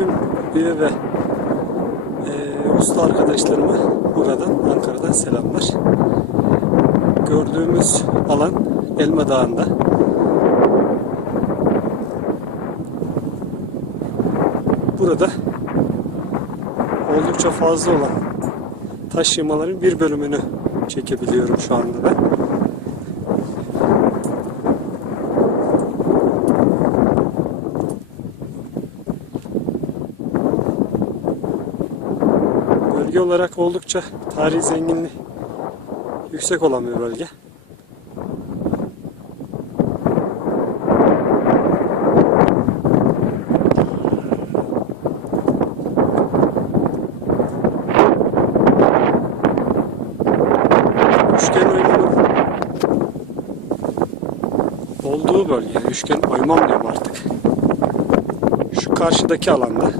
tüm üye ve e, usta arkadaşlarıma buradan Ankara'dan selamlar. Gördüğümüz alan Elma Dağı'nda. Burada oldukça fazla olan taş yığmaların bir bölümünü çekebiliyorum şu anda ben. Bölge olarak oldukça tarihi zenginliği yüksek olan bir bölge. Üçgen oymanın olduğu bölge. Üçgen oymam diyorum artık. Şu karşıdaki alanda.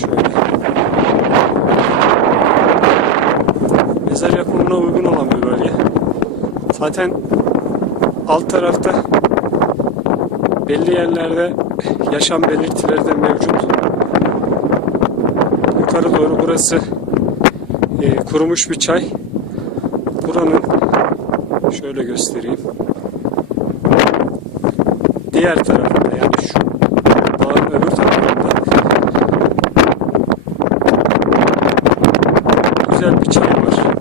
Şöyle. Yapımına uygun olan bir bölge. Zaten alt tarafta belli yerlerde yaşam belirtileri de mevcut. Yukarı doğru burası e, kurumuş bir çay. Buranın şöyle göstereyim. Diğer tarafında yani şu dağın öbür tarafında güzel bir çay var.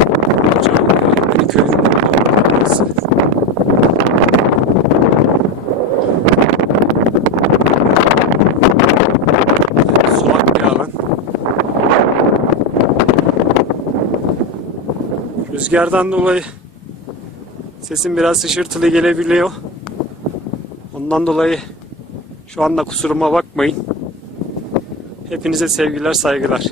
Hocam beni köyünün olduğu burası. Sulak bir alan. Rüzgardan dolayı sesim biraz hışırtılı gelebiliyor. Ondan dolayı şu anda kusuruma bakmayın. Hepinize sevgiler, saygılar.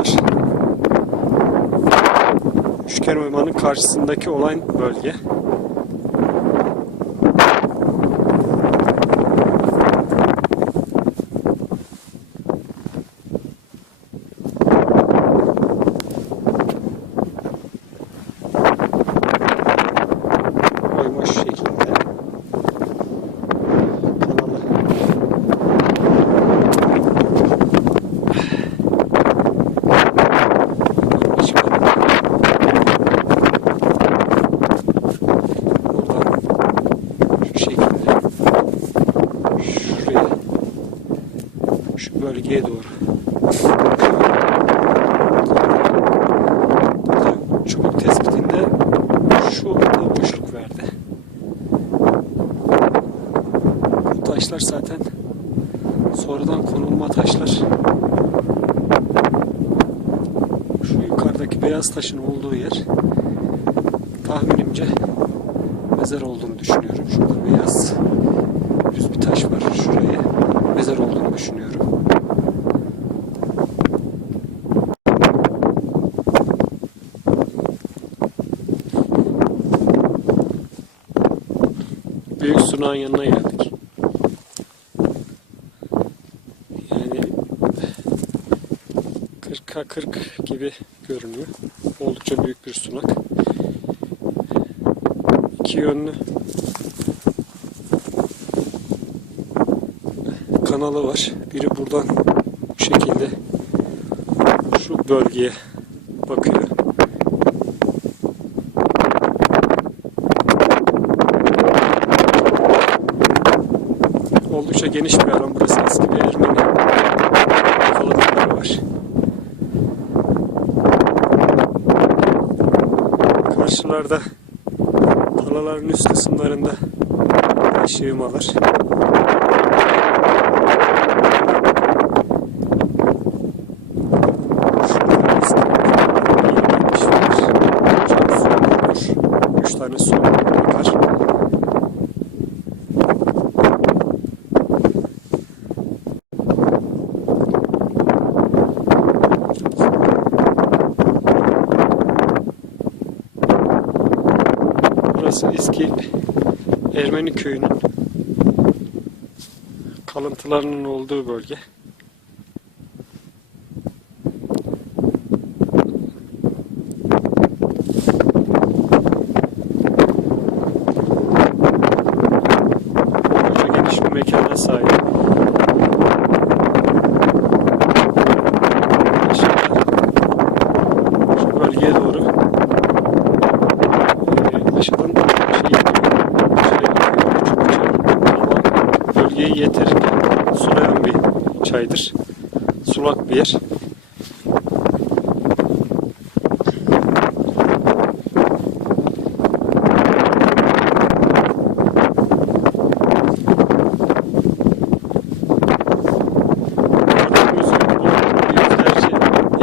Arkadaşlar. Üçgen oymanın karşısındaki olan bölge. Oyma şu şekilde. Kanalı. Hiç Buradan şu şekilde şuraya şu bölgeye doğru Burada çubuk tespitinde şu anda boşluk verdi. Bu taşlar zaten sonradan konulma taşlar. Şu yukarıdaki beyaz taşın olduğu yer tahminimce mezar olduğunu düşünüyorum. Şurada beyaz düz bir taş var. Şuraya mezar olduğunu düşünüyorum. Büyük sunağın yanına geldik. Yani 40'a 40 gibi görünüyor. Oldukça büyük bir sunak. İki yönlü kanalı var. Biri buradan bu şekilde şu bölgeye bakıyor. Oldukça geniş bir alan burası. Eski bir Ermeni kalıntıları var. Karşılarda tarlaların üst kısımlarında taş yığmalar. Şurada eski bir yeni var. Çok su olur. Üç tane su akar. Burası eski Ermeni köyünün kalıntılarının olduğu bölge. Oldukça geniş bir mekana sahip. Aşağıda şu bölgeye doğru e, aşağıdan şey şöyle bir küçük bir çay ama bölgeyi yeterince sulayan bir çaydır. Sulak bir yer.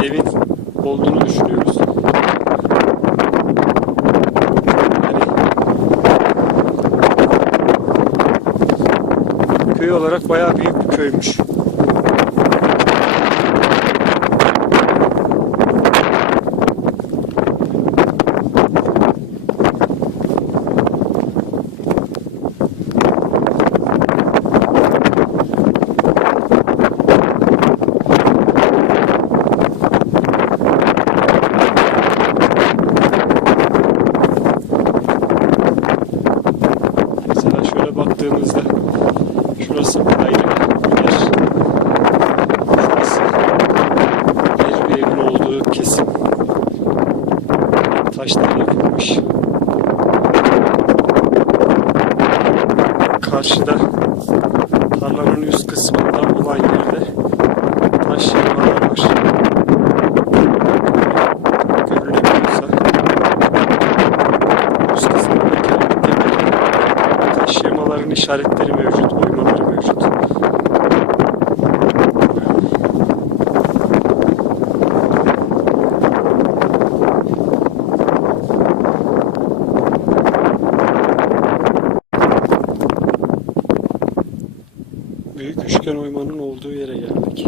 Evin olduğunu düşünüyoruz. Köy olarak bayağı büyük bir köymüş. Mesela şöyle baktığımızda şurası ayrı bir yer. Şurası ayrı bir evin olduğu kesim. Taştan yapılmış. Karşıda tarlanın üst kısmında olan yerde taş yığınlar var. Görülebiliyorsa üst kısmındaki demir taş yığmaların işaretleri mevcut, oymaları mevcut. Büyük üçgen oymanın olduğu yere geldik.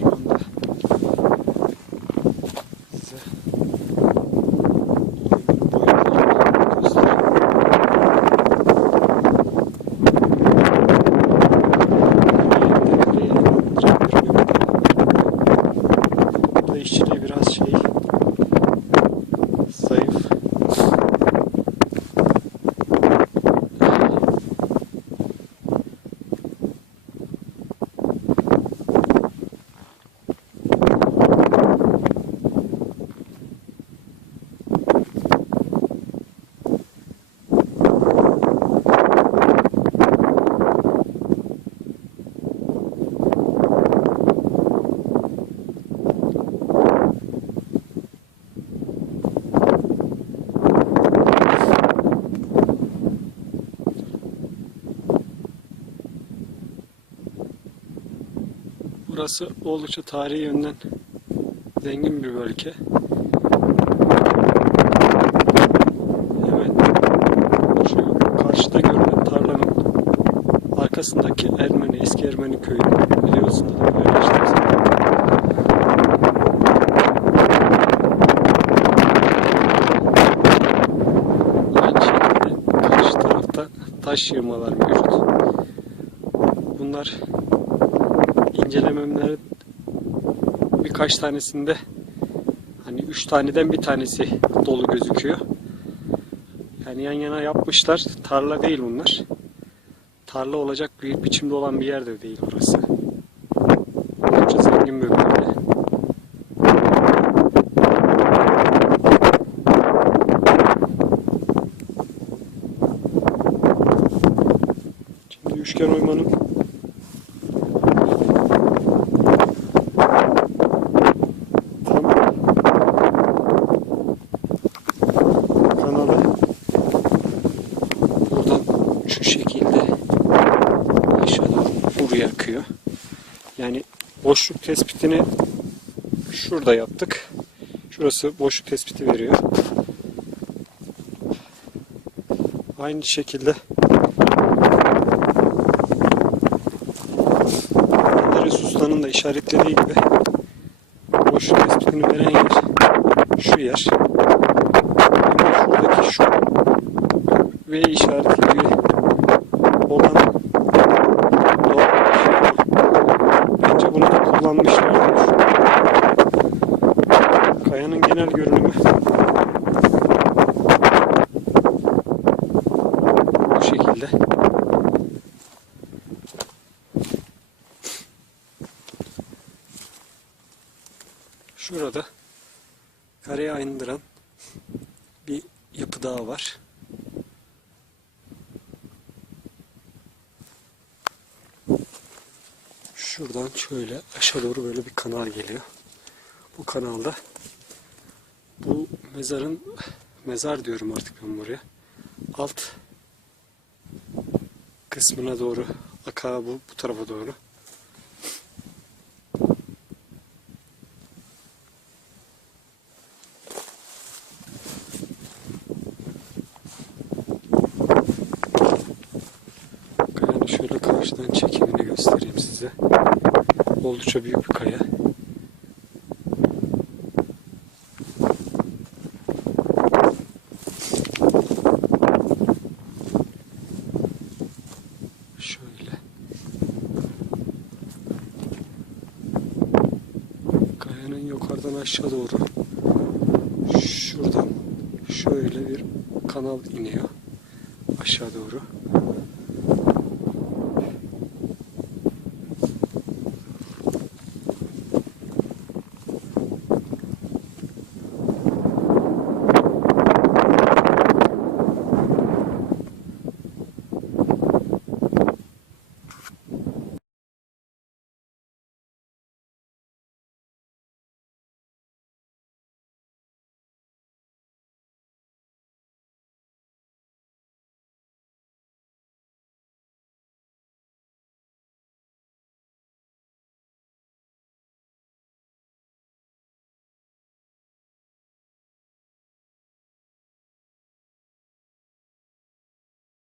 Şu anda size boyutlarını göstereyim. Burada işçiliği biraz şey zayıf. Burası oldukça tarihi yönden zengin bir bölge. Hemen şu karşıda görünen tarlanın arkasındaki Ermeni, eski Ermeni köyü biliyorsun da paylaştım tarafta taş yığmalar mevcut. Bunlar incelememlerin birkaç tanesinde hani üç taneden bir tanesi dolu gözüküyor. Yani yan yana yapmışlar. Tarla değil bunlar. Tarla olacak bir biçimde olan bir yer de değil burası. Oldukça zengin bir bölge. Şimdi üçgen oymanın tam kanalı buradan şu şekilde aşağı doğru buraya akıyor. Yani boşluk tespitini şurada yaptık. Şurası boşluk tespiti veriyor. Aynı şekilde Andres Usta'nın da işaretlediği gibi boşluk tespitini veren yer şu yer. V işareti gibi olan doğal bir şey. Bence bunu da kullanmışlar diye düşünüyorum. Kayanın genel görünümü bu şekilde. Şurada kareye indıran bir yapı daha var. Şuradan şöyle aşağı doğru böyle bir kanal geliyor. Bu kanalda bu mezarın mezar diyorum artık ben buraya. Alt kısmına doğru aka bu, bu tarafa doğru. Kayanın şöyle karşıdan çekimini göstereyim size. Oldukça büyük bir kaya. Şöyle. Kayanın yukarıdan aşağı doğru şuradan şöyle bir kanal iniyor aşağı doğru.